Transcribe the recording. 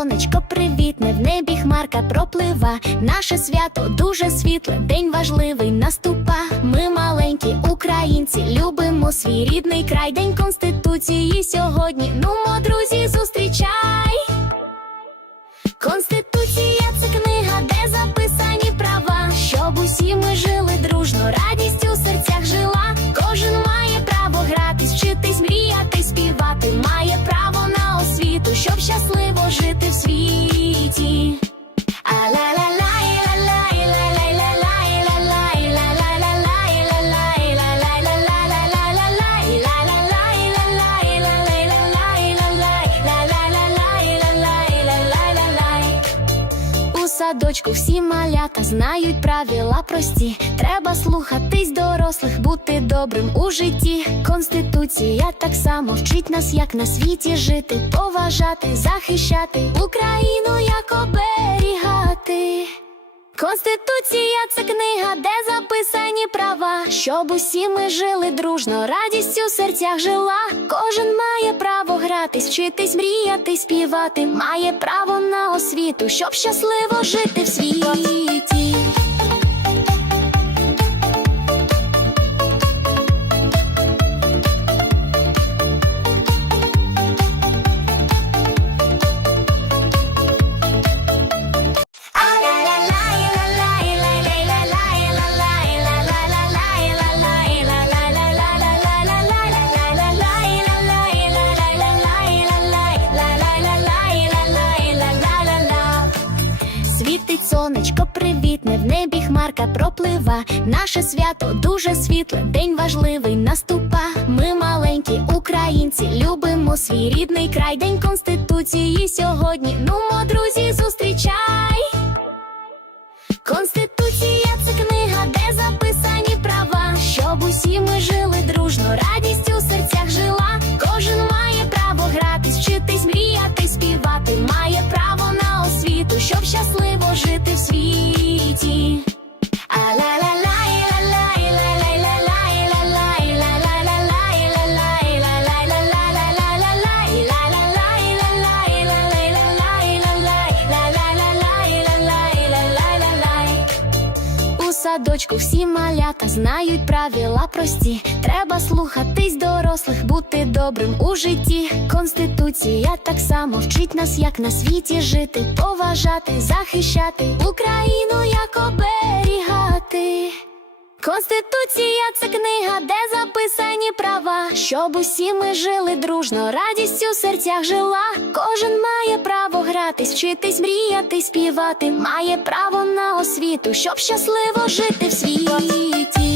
Сонечко привітне, в небі хмарка проплива. Наше свято дуже світле, день важливий наступа. Ми маленькі українці, любимо свій рідний край. День конституції сьогодні. Нумо, друзі, садочку всі малята знають правила прості. Треба слухатись дорослих, бути добрим у житті. Конституція так само вчить нас, як на світі жити, поважати, захищати Україну, як оберігати. Конституція це книга, де права, щоб усі ми жили дружно, радість у серцях жила. Кожен має право гратись, вчитись, мріяти, співати, має право на освіту, щоб щасливо жити в світі. Світить сонечко привітне, в небі хмарка проплива. Наше свято дуже світле, день важливий наступа. Ми маленькі українці, любимо свій рідний край. День конституції сьогодні. Садочку всі малята знають правила прості. Треба слухатись дорослих, бути добрим у житті. Конституція так само вчить нас, як на світі жити, поважати, захищати Україну, як оберігати. Конституція це книга, де записані права, щоб усі ми жили дружно, радість у серцях жила. Кожен має право гратись, вчитись, мріяти, співати, має право на освіту, щоб щасливо жити в світі.